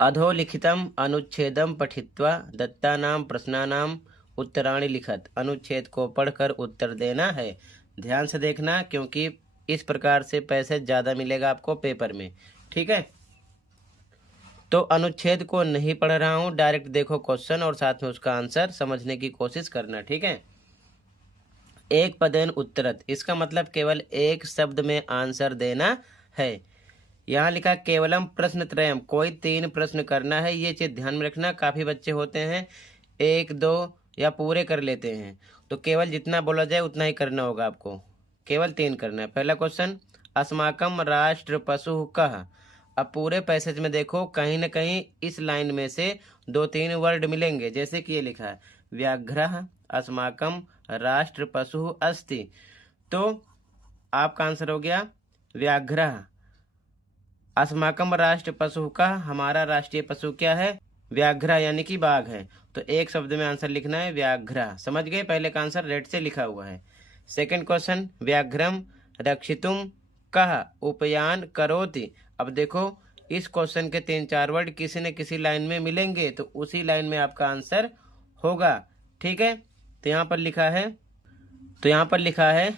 अधोलिखितम अनुच्छेदम पठित्वा दत्तानां प्रश्नानां उत्तराणि लिखत। अनुच्छेद को पढ़कर उत्तर देना है। ध्यान से देखना, क्योंकि इस प्रकार से पैसे ज़्यादा मिलेगा आपको पेपर में। ठीक है, तो अनुच्छेद को नहीं पढ़ रहा हूँ, डायरेक्ट देखो क्वेश्चन और साथ में उसका आंसर समझने की कोशिश करना। ठीक है, एक पदेन उत्तरत, इसका मतलब केवल एक शब्द में आंसर देना है। यहाँ लिखा केवलम प्रश्न त्रयम, कोई 3 प्रश्न करना है। ये चीज़ ध्यान में रखना, काफ़ी बच्चे होते हैं 1 2 या पूरे कर लेते हैं, तो केवल जितना बोला जाए उतना ही करना होगा आपको। केवल 3 करना है। पहला क्वेश्चन, अस्माकम राष्ट्र पशु कह। अब पूरे पैसेज में देखो, कहीं ना कहीं इस लाइन में से 2-3 वर्ड मिलेंगे, जैसे कि ये लिखा है व्याघ्रः अस्माकम राष्ट्र पशु अस्ति। तो आपका आंसर हो गया व्याघ्रः। अस्माकम राष्ट्र पशु का, हमारा राष्ट्रीय पशु क्या है? व्याघ्र, यानी कि बाघ है। तो एक शब्द में आंसर लिखना है व्याघ्र। समझ गए? पहले का आंसर रेड से लिखा हुआ है। सेकंड क्वेश्चन, व्याघ्रम रक्षितुम कह उपयान करोति। अब देखो, इस क्वेश्चन के 3-4 वर्ड किसी न किसी लाइन में मिलेंगे, तो उसी लाइन में आपका आंसर होगा। ठीक है, तो यहाँ पर लिखा है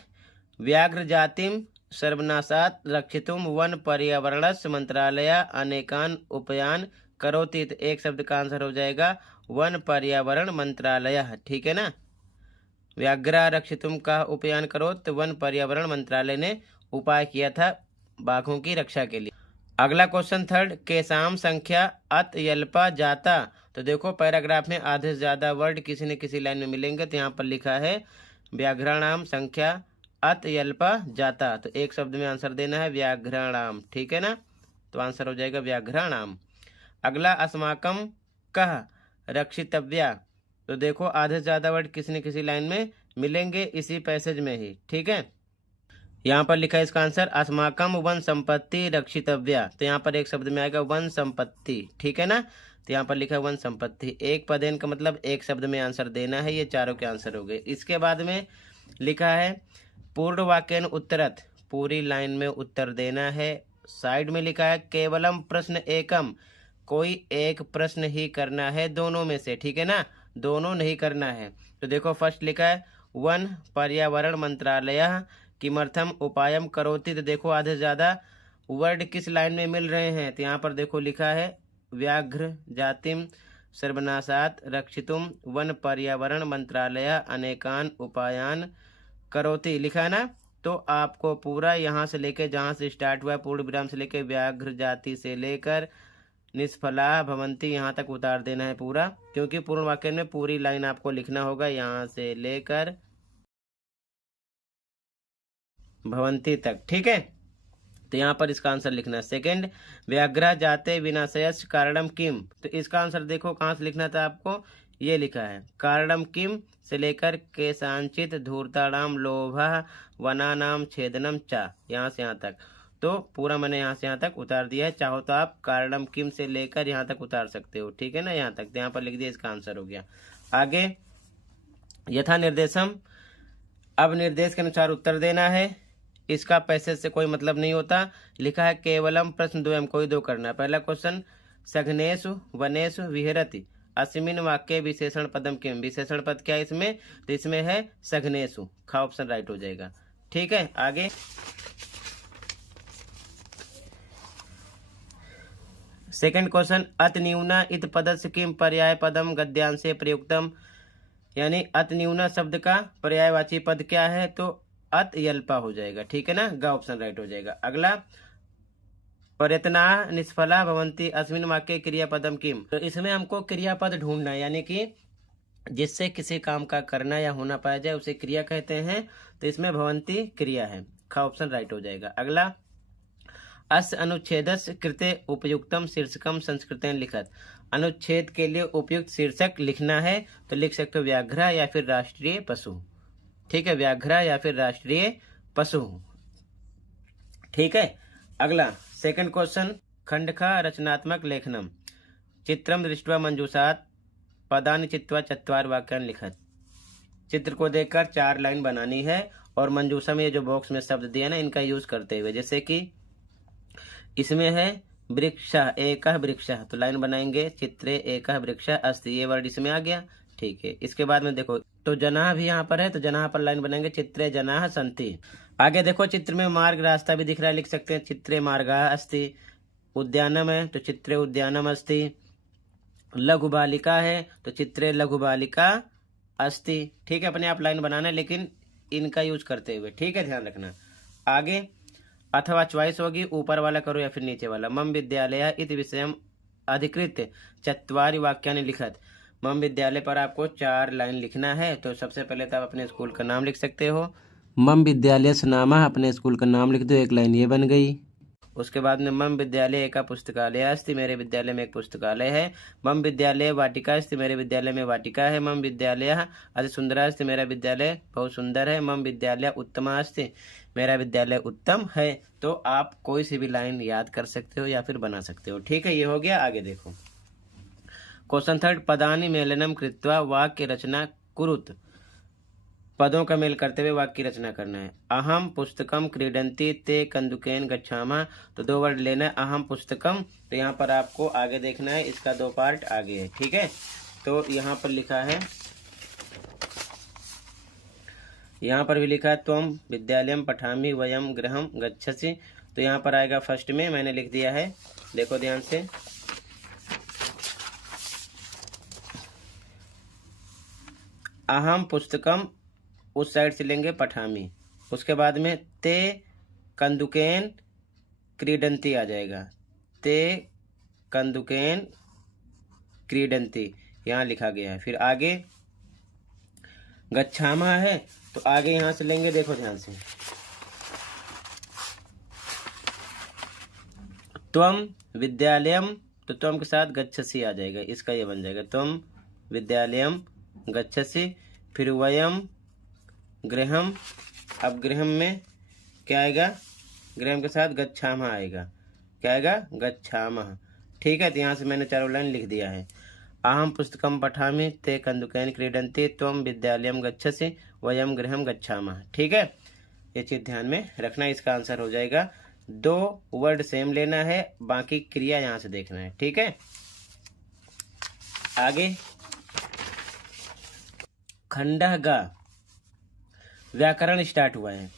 व्याघ्र जातिम सर्वनाशात रक्षितुम वन पर्यावरणस्य मंत्रालय अनेकान उपायान करोति। तो एक शब्द का आंसर हो जाएगा वन पर्यावरण मंत्रालय। ठीक है ना, व्याघ्र रक्षितुम का उपायन करो, तो वन पर्यावरण मंत्रालय ने उपाय किया था बाघों की रक्षा के लिए। अगला क्वेश्चन थर्ड, केसाम संख्या अत यल्पा जाता। तो देखो, पैराग्राफ में आधे से ज्यादा वर्ड किसी न किसी लाइन में मिलेंगे, तो यहाँ पर लिखा है व्याघ्राणाम संख्या अत यल्पा जाता। तो एक शब्द में आंसर देना है व्याघ्राणाम। ठीक है ना, तो आंसर हो जाएगा व्याघ्राणाम। अगला, अस्माकम कह रक्षितव्या। तो देखो, आधे से ज्यादा वर्ड किसी न किसी लाइन में मिलेंगे इसी पैसेज में ही। ठीक है, यहाँ पर लिखा है इसका आंसर अस्माकम वन संपत्ति रक्षितव्या। तो यहाँ पर एक शब्द में आएगा वन संपत्ति। ठीक है ना, तो यहाँ पर लिखा है वन संपत्ति। एक पदेन का मतलब एक शब्द में आंसर देना है। ये चारों के आंसर हो गए। इसके बाद में लिखा है पूर्ण वाक्यन उत्तरत, पूरी लाइन में उत्तर देना है। साइड में लिखा है केवलम प्रश्न एकम, कोई एक प्रश्न ही करना है दोनों में से। ठीक है ना, दोनों नहीं करना है। तो देखो, फर्स्ट लिखा है वन पर्यावरण मंत्रालय किमर्थम उपायम करोति। तो देखो, आधे से ज्यादा वर्ड किस लाइन में मिल रहे हैं, तो यहाँ पर देखो लिखा है व्याघ्र जातिम सर्वनाशात रक्षितुम वन पर्यावरण मंत्रालय अनेकान उपायान करोति लिखा है ना। तो आपको पूरा यहाँ से लेकर, जहाँ से स्टार्ट हुआ है पूर्ण विराम से लेकर व्याघ्र जाति से लेकर निष्फला भवंती, यहाँ तक उतार देना है पूरा, क्योंकि पूर्ण वाक्य में पूरी लाइन आपको लिखना होगा यहाँ से लेकर भवंती तक। ठीक है, तो यहाँ पर इसका आंसर लिखना है। सेकंड, व्याघ्र जाते विनाशयस्य कारणम किम। तो इसका आंसर देखो कहाँ से लिखना था आपको, ये लिखा है कारणम किम से लेकर केशांचित धूर्ताणाम लोभः वनानाम छेदनम चा, यहाँ से यहाँ तक। तो पूरा मैंने यहाँ से यहाँ तक उतार दिया है। चाहो तो आप कारणम किम से लेकर यहाँ तक उतार सकते हो। ठीक है ना, यहाँ तक। तो यहाँ पर लिख दिया, इसका आंसर हो गया। आगे, यथा निर्देशम, अब निर्देश के अनुसार उत्तर देना है। इसका पैसेज से कोई मतलब नहीं होता। लिखा है केवलम प्रश्न द्वयम, कोई 2 करना है। पहला क्वेश्चन, सघनेषु वनेषु विहरति अस्मिन वाक्य विशेषण पदम किम। विशेषण पद क्या है इसमें, तो इसमें है सघनेषु। खा ऑप्शन राइट हो जाएगा। ठीक है, आगे सेकंड क्वेश्चन, अत न्यूना इत पदस्य किम पर्याय पदम गद्यांशे प्रयुक्तम। यानी अत न्यूना शब्द का पर्यायवाची पद क्या है, तो अत यल्पा हो जाएगा। ठीक है ना, ग ऑप्शन राइट हो जाएगा। अगला, प्रयत्ना निष्फला भवंती अस्मिन वाक्य क्रियापदम किम। तो इसमें हमको क्रियापद ढूंढना है, यानी कि जिससे किसी काम का करना या होना पाया जाए उसे क्रिया कहते हैं। तो इसमें भवंती क्रिया है। खा ऑप्शन राइट हो जाएगा। अगला, अस्य अनुच्छेदस्य कृते उपयुक्तम शीर्षकम संस्कृतेन लिखत। अनुच्छेद के लिए उपयुक्त शीर्षक लिखना है, तो लिख सकते हो व्याघ्र या फिर राष्ट्रीय पशु। ठीक है, व्याघ्र या फिर राष्ट्रीय पशु। ठीक है, अगला सेकंड क्वेश्चन, खंडखा रचनात्मक लेखनम चित्रम दृष्ट्वा मंजूषात पदानि चित्वा चत्वार वाक्यानि लिखत। चित्र को देखकर 4 लाइन बनानी है और मंजूषा में ये जो बॉक्स में शब्द दिया ना, इनका यूज करते हुए। जैसे कि इसमें है वृक्षः एकः वृक्षः, तो लाइन बनाएंगे चित्रे एकः वृक्षः अस्ति, ये वर्ड इसमें आ गया। ठीक है, इसके बाद में देखो तो जनाः भी यहाँ पर है, तो जनाः पर लाइन बनाएंगे चित्रे जनाः सन्ति। आगे देखो चित्र में मार्ग रास्ता भी दिख रहा है, लिख सकते हैं चित्रे मार्गः अस्ति। उद्यानम है तो चित्रे उद्यानम अस्ति। लघु बालिका है तो चित्रे लघु बालिका अस्ति। ठीक है, अपने आप लाइन बनाना है लेकिन इनका यूज करते हुए, ठीक है, ध्यान रखना। आगे अथवा चॉइस होगी, ऊपर वाला करो या फिर नीचे वाला। मम विद्यालय इति विषयम अधिकृत्य चत्वारि वाक्यानि लिखत। मम विद्यालय पर आपको 4 लाइन लिखना है। तो सबसे पहले तो आप अपने स्कूल का नाम लिख सकते हो। मम विद्यालय नामः, अपने स्कूल का नाम लिख दो, एक लाइन ये बन गई। उसके बाद में मम विद्यालय का पुस्तकालय अस्ति, मेरे विद्यालय में एक पुस्तकालय है। मम विद्यालय वाटिका अस्ति, मेरे विद्यालय में वाटिका है। मम विद्यालय अति सुंदर अस्ति, मेरा विद्यालय बहुत सुंदर है। मम विद्यालय उत्तम अस्ति, मेरा विद्यालय उत्तम है। तो आप कोई सी भी लाइन याद कर सकते हो या फिर बना सकते हो। ठीक है, ये हो गया। आगे देखो क्वेश्चन 3, पदानि मेलनम कृत्वा वाक्य रचना कुरुत। पदों का मेल करते हुए वाक्य की रचना करना है। अहम पुस्तकम क्रीडंती ते कंदुकेन गच्छामः, तो 2 वर्ड लेना है। अहम पुस्तकम, तो यहाँ पर आपको आगे देखना है, इसका 2 पार्ट आगे है। ठीक है, तो यहाँ पर लिखा है, यहाँ पर भी लिखा है त्वम विद्यालयम पठामि वयम गृहम गच्छसि। तो यहाँ पर आएगा फर्स्ट में, मैंने लिख दिया है, देखो ध्यान से। अहम पुस्तकम उस साइड से लेंगे पठामी, उसके बाद में ते कंदुकेन क्रीडंती आ जाएगा। ते कंदुकेन क्रीडंती यहाँ लिखा गया है। फिर आगे गच्छामः है, तो आगे यहाँ से लेंगे, देखो ध्यान से। त्वम विद्यालयम, तो त्वम के साथ गच्छसि आ जाएगा, इसका ये बन जाएगा त्वम विद्यालयम गच्छसि। फिर वयम गृहम, अब गृहम में क्या आएगा, गृहम के साथ गच्छामः आएगा। क्या आएगा, गच्छामः। ठीक है, तो यहाँ से मैंने 4 लाइन लिख दिया है। अहम पुस्तकम पठामि ते कंदुकेन क्रीडन्ति त्वम विद्यालयम गच्छसि वयम गृहम गच्छामः। ठीक है, ये चीज ध्यान में रखना, इसका आंसर हो जाएगा। 2 वर्ड सेम लेना है, बाकी क्रिया यहाँ से देखना है। ठीक है, आगे खंडः गा, व्याकरण स्टार्ट हुआ है।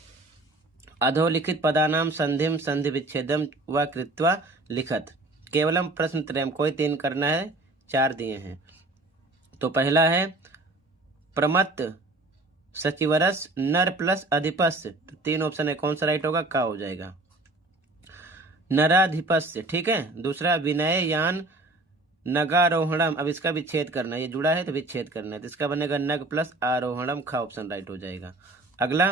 अधोलिखित पदानाम संधिम संधि विच्छेदम व कृत्वा लिखत। केवलम प्रश्न त्रयम, कोई 3 करना है, 4 दिए हैं। तो पहला है प्रमत्त सचिवरस नर प्लस अधिपस्य, तो 3 ऑप्शन है, कौन सा राइट होगा, का हो जाएगा नराधिपस्य। ठीक है, दूसरा विनय यान नगारोहणम, अब इसका विच्छेद करना है, ये जुड़ा है तो विच्छेद करना है, तो इसका बनेगा नग प्लस आरोहणम, खा ऑप्शन राइट हो जाएगा। अगला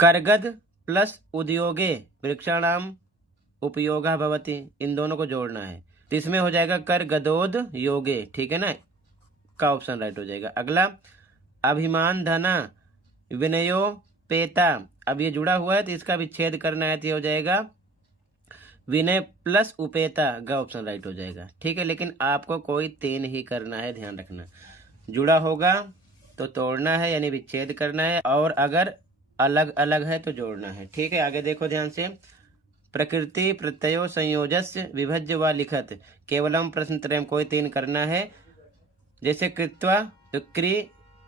करगद प्लस उद्योगे वृक्षाणाम उपयोगा भवति, इन दोनों को जोड़ना है, तो इसमें हो जाएगा करगदोद योगे। ठीक है ना, का ऑप्शन राइट हो जाएगा। अगला अभिमान धना विनयो पेता, अब ये जुड़ा हुआ है तो इसका विच्छेद करना है, तो हो जाएगा विनय प्लस उपेता, ग ऑप्शन राइट हो जाएगा। ठीक है, लेकिन आपको कोई 3 ही करना है, ध्यान रखना। जुड़ा होगा तो तोड़ना है यानी विच्छेद करना है, और अगर अलग अलग है तो जोड़ना है। ठीक है, आगे देखो ध्यान से। प्रकृति प्रत्ययो संयोजस्य विभज्य व लिखत। केवलम प्रश्न त्रयम, कोई 3 करना है। जैसे कृत्वा, तो क्री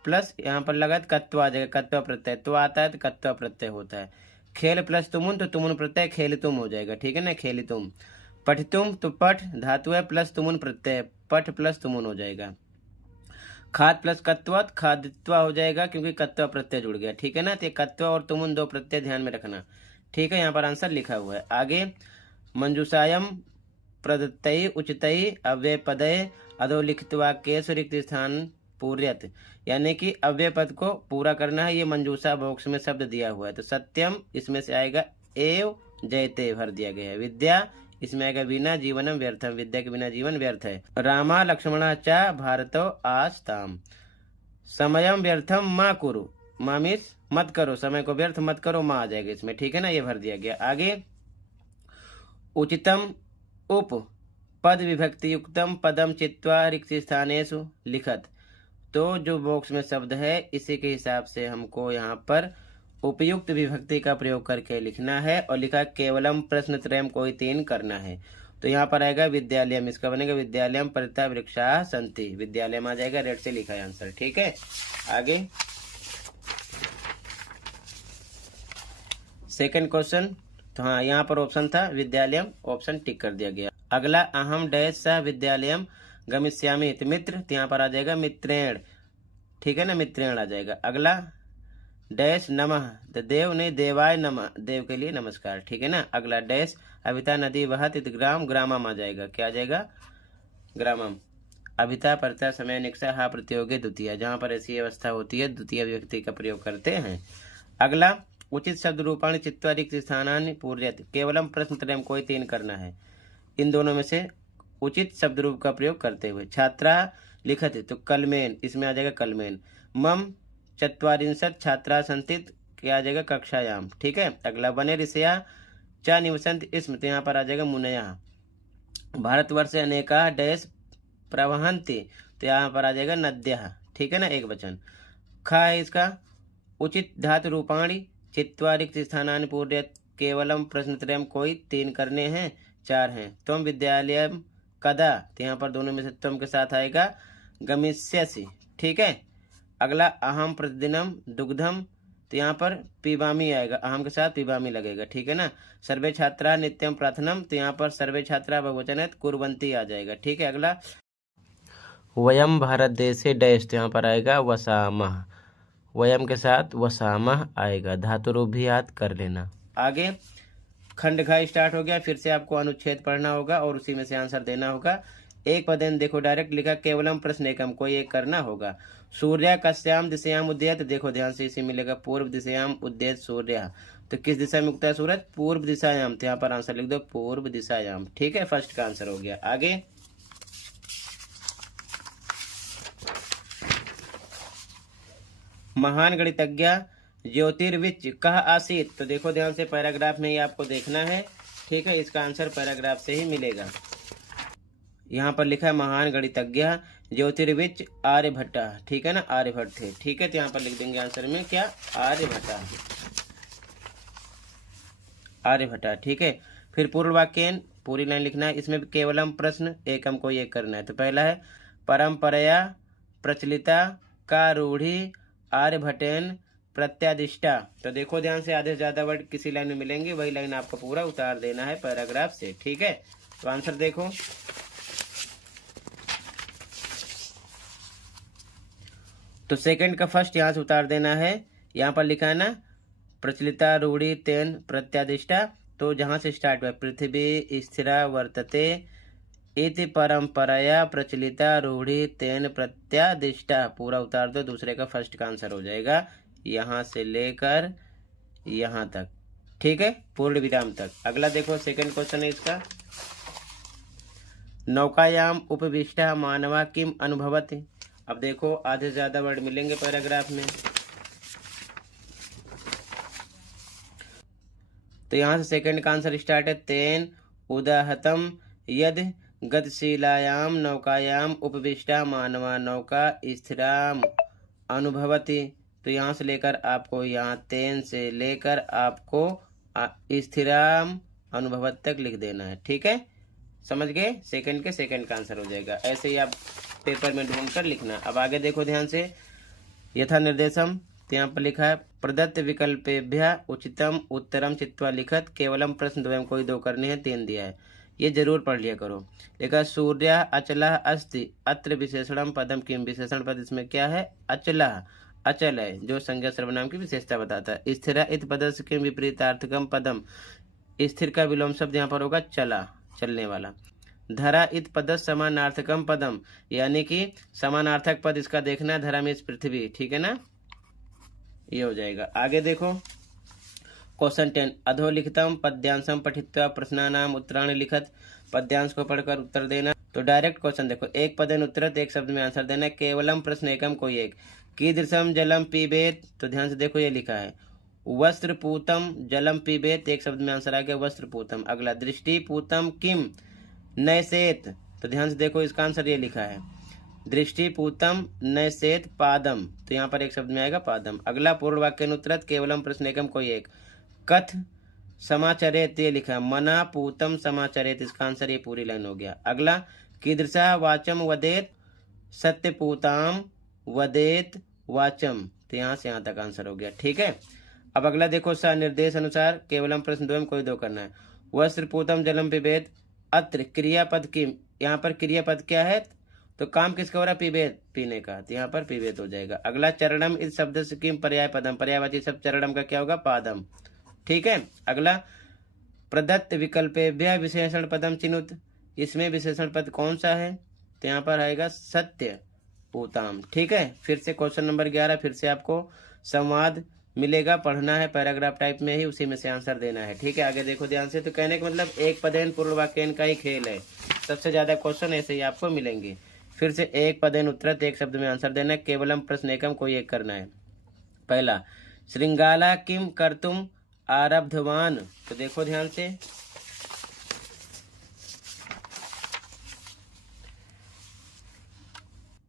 प्लस यहाँ पर लगा कत्वा आ जाएगा, कत्वा प्रत्यय, तो आता है तो कत्वा प्रत्यय होता है। खेल प्लस तुमुन, तो तुमुन प्रत्यय खेल तुम हो जाएगा। ठीक है ना, खेली तुम। पठितुम, तो पठ धातु है प्लस तुमुन प्रत्यय, पठ प्लस तुमुन हो जाएगा। खाद प्लस कत्वत, खादित्वा हो जाएगा क्योंकि कत्वा प्रत्यय जुड़ गया। ठीक है ना, तो कत्वा और तुमुन 2 प्रत्यय ध्यान में रखना। ठीक है, यहाँ पर आंसर लिखा हुआ है। आगे मंजूषायम प्रदत्तई उचितई अव्यय पदय अधोलिखित वाक्येषु रिक्त स्थान पूर्यत, यानी कि अव्यय पद को पूरा करना है। ये मंजूषा बॉक्स में शब्द दिया हुआ है, तो सत्यम इसमें से आएगा एव जयते भर दिया गया है। विद्या इसमें आएगा बिना जीवनम व्यर्थम, विद्या के बिना जीवन व्यर्थ है। रामा लक्ष्मणा च भारतो आस्ताम। समयम व्यर्थम माँ कुरु, मामिस मत करो, समय को व्यर्थ मत करो, माँ आ जाएगा इसमें। ठीक है ना, ये भर दिया गया। आगे उचितम उप पद विभक्ति युक्तम पदम चित्वा रिक्त स्थानेषु लिखत। तो जो बॉक्स में शब्द है इसी के हिसाब से हमको यहाँ पर उपयुक्त विभक्ति का प्रयोग करके लिखना है और लिखा केवलम प्रश्नत्रयम कोई 3 करना है। तो यहाँ पर आएगा विद्यालयम, इसका बनेगा विद्यालयम परितः वृक्षाः सन्ति, विद्यालयम आ जाएगा, रेड से लिखा है आंसर। ठीक है, आगे सेकंड क्वेश्चन। तो हाँ, यहाँ पर ऑप्शन था विद्यालयम, ऑप्शन टिक कर दिया गया। अगला अहम डैश सह विद्यालयम गमिष्यामि, तो मित्र, तो यहाँ पर आ जाएगा मित्रेण। ठीक है ना, मित्रेण आ जाएगा। अगला डैश नमः, तो देव नहीं, देवाय नमः, देव के लिए नमस्कार। ठीक है ना। अगला डैश अभिता नदी वहत इति ग्राम, ग्रामम आ जाएगा, क्या आ जाएगा, ग्रामम। अभिता परता समय निक्षा हा प्रतियोगी द्वितीय, जहाँ पर ऐसी अवस्था होती है द्वितीय विभक्ति का प्रयोग करते हैं। अगला उचित शब्द रूपाणी चित्वा रिक्त स्थानानि पूर्यत, केवलम प्रश्नत्रयम कोई 3 करना है। इन दोनों में से उचित शब्द रूप का प्रयोग करते हुए। छात्रा लिखत, तो कलमेन, इसमें आ जाएगा कलमेन। मम 44 छात्रा संतित, क्या आ जाएगा, कक्षायाम। ठीक है। अगला वने ऋषया च निवसंत इसमें, तो यहाँ पर आ जाएगा मुनया। भारतवर्ष अनेका डैश प्रवहंती, तो यहाँ पर आ जाएगा नद्यः। ठीक है ना, एक वचन। खा है इसका उचित धातु रूपाणी चित्वा रिक्त स्थानानि पूर्यत, केवलम प्रश्नत्रयम कोई 3 करने हैं, 4 हैं। त्वम विद्यालयम कदा, तो यहाँ पर दोनों में से त्वम के साथ आएगा गमिष्यसि। ठीक है। अगला अहम प्रतिदिनम दुग्धम, तो यहाँ पर पिबामी आएगा, अहम के साथ पिबामी लगेगा। ठीक है ना। सर्वे छात्रा नित्यम प्रार्थनम, तो यहाँ पर सर्वे छात्रा बहुवचन है, कुर्वन्ति आ जाएगा। ठीक है। अगला वयम भारत देशे डैश, तो यहाँ पर आएगा वसामः, वयम के साथ वसामः आएगा, धातु रूप भी याद कर लेना। आगे खंड खा स्टार्ट हो गया, फिर से आपको अनुच्छेद पढ़ना होगा और उसी में से आंसर देना होगा। एक पदेन देखो, डायरेक्ट लिखा केवलम प्रश्न एकम, कोई एक करना होगा। सूर्य कस्याम दिशयाम उदयत, देखो ध्यान से, इसी मिलेगा पूर्व दिशयाम उदयत सूर्य, तो किस दिशा में उगता है सूरज, पूर्व दिशायाम, तो यहाँ पर आंसर लिख दो पूर्व दिशायाम। ठीक है, फर्स्ट का आंसर हो गया। आगे महान गणितज्ञ ज्योतिर्विच कह आसीत, तो देखो ध्यान से, पैराग्राफ में ही आपको देखना है। ठीक है, इसका आंसर पैराग्राफ से ही मिलेगा। यहाँ पर लिखा है महान गणितज्ञ ज्योतिर्विच आर्यभट्टा। ठीक है ना, आर्यभट्ट थे। ठीक है, तो यहाँ पर लिख देंगे आंसर में क्या, आर्यभट्टा, आर्यभट्टा। ठीक है। फिर पूर्ण वाक्यन पूरी लाइन लिखना है, इसमें केवलम प्रश्न एकम को एक करना है। तो पहला है परंपराया प्रचलिता का रूढ़ी आर्यभट्टेन प्रत्यादिष्टा, तो देखो ध्यान से, आधे से ज्यादा वर्ड किसी लाइन में मिलेंगे, वही लाइन आपको पूरा उतार देना है पैराग्राफ से। ठीक है, तो आंसर देखो, तो सेकंड का फर्स्ट यहाँ से उतार देना है। यहाँ पर लिखा है ना प्रचलिता रूढ़ी तेन प्रत्यादिष्टा, तो जहां से स्टार्ट हुआ पृथ्वी स्थिरा वर्तते इति परंपराया प्रचलिता रूढ़ी तेन प्रत्यादिष्टा, पूरा उतार दो, दूसरे का फर्स्ट का आंसर हो जाएगा यहाँ से लेकर यहाँ तक। ठीक है, पूर्ण विराम तक। अगला देखो, सेकंड क्वेश्चन है इसका, नौकायाम उपविष्टा मानवा किम अनुभवति। अब देखो, आधे से ज्यादा वर्ड मिलेंगे पैराग्राफ में, तो यहाँ से सेकंड का आंसर स्टार्ट है, तेन उदाहतम यद गतिशीलायाम नौकायाम उपविष्टा मानवा नौका स्थिराम अनुभवति, तो यहाँ से लेकर आपको, यहाँ तेन से लेकर आपको स्थिराम अनुभवत तक लिख देना है। ठीक है, समझ गए, सेकंड के सेकंड का आंसर हो जाएगा। ऐसे ही आप पेपर में ढूंढ कर लिखना। अब आगे देखो ध्यान से, यथा निर्देशम, तो यहाँ पर लिखा है प्रदत्त विकल्पेभ्य उचितम उत्तरम चित्वा लिखत, केवलम प्रश्न द्वयम, कोई 2 करने हैं, 3 दिया है, ये जरूर पढ़ लिया करो। लिखा सूर्य अचला अस्ति अत्र विशेषणम पदम किम, विशेषण पद इसमें क्या है, अचला, अचल है, जो संज्ञा सर्वनाम की विशेषता बताता है। स्थिरा इत पदस्य किम विपरीतार्थकम पदम, स्थिर का विलोम शब्द यहाँ पर होगा चला, चलने वाला। धरा इत पद समानार्थकम पदम, यानी कि समानार्थक पद इसका देखना है, धरा में इस पृथ्वी। ठीक है ना, ये हो जाएगा। आगे देखो क्वेश्चन 10, अधोलिखितम पद्यांशम पठित्वा प्रश्नानाम उत्तराणि लिखत, पद्यांश को पढ़कर उत्तर देना। तो डायरेक्ट क्वेश्चन देखो, एक पदेन उत्तरत, एक शब्द में आंसर देना, केवलम प्रश्न एकम कोई एक। कीदृशम जलम पीबेत, तो ध्यान से देखो, ये लिखा है वस्त्रपूतम जलम पीबेत, एक शब्द में आंसर आ गया वस्त्रपूतम। अगला दृष्टिपूतम किम नैसेत, तो ध्यान से देखो, इसका आंसर ये लिखा है दृष्टिपूतम नैसेत पादम, तो यहाँ पर एक शब्द में आएगा पादम। अगला पूर्ण वाक्यानुत्तरत केवलम प्रश्नेकम कोई एक। कथ समाचरेत ये लिखा, मना पूतम समाचरेत, इसका आंसर ये पूरी लाइन हो गया। अगला कीदृशा वाचम वदेत सत्यपूताम वदेत वाचम, तो यहाँ से यहाँ तक आंसर हो गया। ठीक है, अब अगला देखो, सा निर्देश अनुसार केवलम प्रश्न द्वयम कोई दो करना है। वस्त्रपूतम जलम पिबेत, अत्र क्रियापद किम, यहाँ पर क्रियापद क्या है, तो काम किसका हो रहा है, पिबेत, पीने का, तो यहाँ पर पिबेत हो जाएगा। अगला चरणम इस शब्द से किम पर्याय पदम, पर्यायवाची शब्द चरणम का क्या होगा, पादम। ठीक है, अगला प्रदत्त विकल्पेभ्य विशेषण पदम चिनुत, इसमें विशेषण पद कौन सा है, तो यहाँ पर आएगा सत्य पूताम। ठीक है, फिर से क्वेश्चन नंबर 11, फिर से आपको संवाद मिलेगा, पढ़ना है पैराग्राफ टाइप में ही, उसी में से आंसर देना है। ठीक है, आगे देखो ध्यान से, तो कहने का मतलब एक पदेन पूर्ण वाक्यन का ही खेल है, सबसे ज्यादा क्वेश्चन ऐसे ही आपको मिलेंगे। फिर से एक पदेन उत्तरत, एक शब्द में आंसर देना है, केवलम प्रश्न एकम कोई एक करना है। पहला, श्रृंगाला किम कर्तुम आरब्धवान, तो देखो ध्यान से,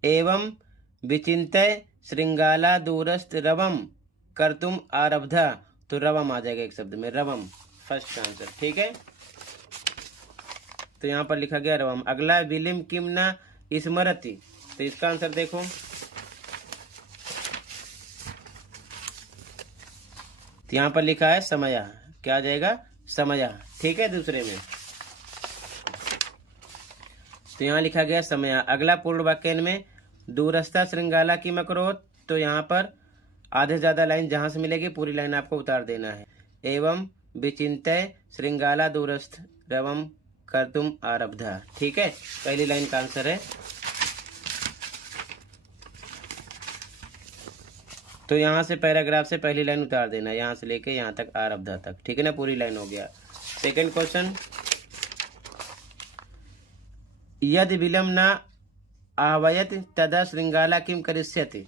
एवं विचिंतय श्रृंगाला दूरस्थ रवम कर्तुम आरब्धा, तो रवम आ जाएगा एक शब्द में, रवम फर्स्ट आंसर। ठीक है, तो यहाँ पर लिखा गया रवम। अगला विलिम किम न स्मरति, तो इसका आंसर देखो, तो यहाँ पर लिखा है समया, क्या आ जाएगा, समया। ठीक है, दूसरे में तो यहाँ लिखा गया समया। अगला पूर्ण वाक्य में दूरस्था श्रृंगाला की मकरोत, तो यहाँ पर आधे ज्यादा लाइन जहां से मिलेगी पूरी लाइन आपको उतार देना है। एवं विचिंतय श्रृंगाला दूरस्थ रवम कर्तुम आरब्धा। ठीक है, पहली लाइन का आंसर है। तो यहाँ से पैराग्राफ से पहली लाइन उतार देना, यहाँ से लेके यहाँ तक आरब्धा तक। ठीक है ना, पूरी लाइन हो गया। सेकंड क्वेश्चन, यदि विलंब न आहवयत तदा श्रृंगाला किम करिष्यति,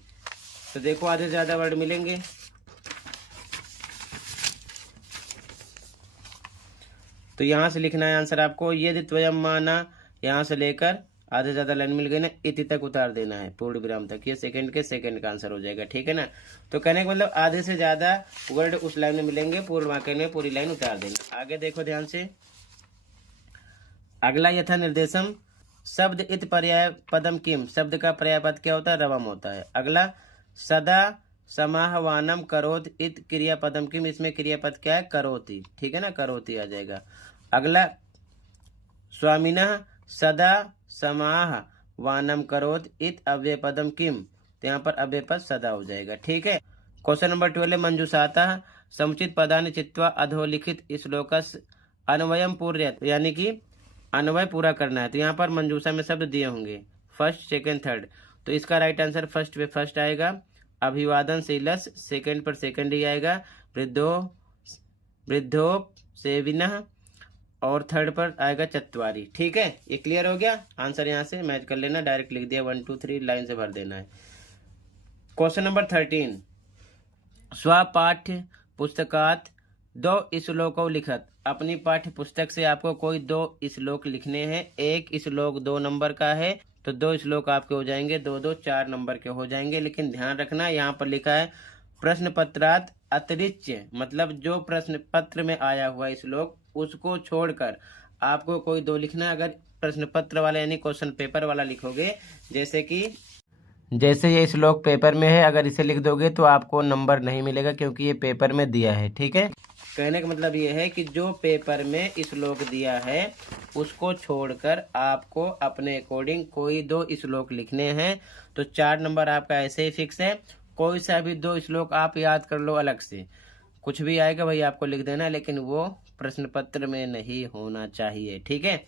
तो देखो आधे ज्यादा वर्ड मिलेंगे, तो यहाँ से लिखना है आंसर आपको, यदि त्वयं माना, यहाँ से लेकर आधे ज्यादा लाइन मिल गई ना, इति तक उतार देना है, पूर्ण विराम तक, ये सेकंड का आंसर हो जाएगा। ठीक है ना, तो कहने का मतलब आधे से ज्यादा वर्ड उस लाइन में मिलेंगे, पूर्ण वाक्य में पूरी लाइन उतार देना। आगे देखो ध्यान से, अगला यथा निर्देशम शब्द इत पर्याय पदम किम, शब्द का पर्याय पद क्या होता है, रवम होता है। अगला सदा समाहवानम करोत इत क्रियापदम किम, इसमें क्रियापद क्या है, करोति। ठीक है ना, करोति आ जाएगा। अगला स्वामिनः सदा समाह वानम करोत इत अव्यय पदम किम, तो यहाँ पर अव्यय पद सदा हो जाएगा। ठीक है, क्वेश्चन नंबर 12, मंजूषाता समुचित पदानि चित्वा अधोलिखित श्लोकस अन्वयम पूर्यत, यानी कि अन्वय पूरा करना है। तो यहाँ पर मंजूषा में शब्द दिए होंगे फर्स्ट, सेकंड, थर्ड, तो इसका राइट आंसर फर्स्ट पे फर्स्ट आएगा, अभिवादन से लस, सेकंड पर सेकंड ही आएगा, वृद्धो सेविनः, और थर्ड पर आएगा चत्वारी। ठीक है, ये क्लियर हो गया। आंसर यहाँ से मैच कर लेना, डायरेक्ट लिख दिया, 1 2 3 लाइन से भर देना है। क्वेश्चन नंबर 13, स्वपाठ्य पुस्तकात 2 श्लोकों लिखत, अपनी पाठ्य पुस्तक से आपको कोई 2 श्लोक लिखने हैं। एक श्लोक 2 नंबर का है, तो 2 श्लोक आपके हो जाएंगे, 2 2 4 नंबर के हो जाएंगे। लेकिन ध्यान रखना, यहाँ पर लिखा है प्रश्न पत्रात अतिरिच्य, मतलब जो प्रश्न पत्र में आया हुआ श्लोक उसको छोड़कर आपको कोई 2 लिखना है। अगर प्रश्न पत्र वाला यानी क्वेश्चन पेपर वाला लिखोगे, जैसे ये श्लोक पेपर में है, अगर इसे लिख दोगे तो आपको नंबर नहीं मिलेगा, क्योंकि ये पेपर में दिया है। ठीक है, कहने का मतलब ये है कि जो पेपर में श्लोक दिया है उसको छोड़कर आपको अपने अकॉर्डिंग कोई 2 श्लोक लिखने हैं। तो 4 नंबर आपका ऐसे ही फिक्स है। कोई सा भी 2 श्लोक आप याद कर लो अलग से, कुछ भी आएगा वही आपको लिख देना, लेकिन वो प्रश्न पत्र में नहीं होना चाहिए। ठीक है।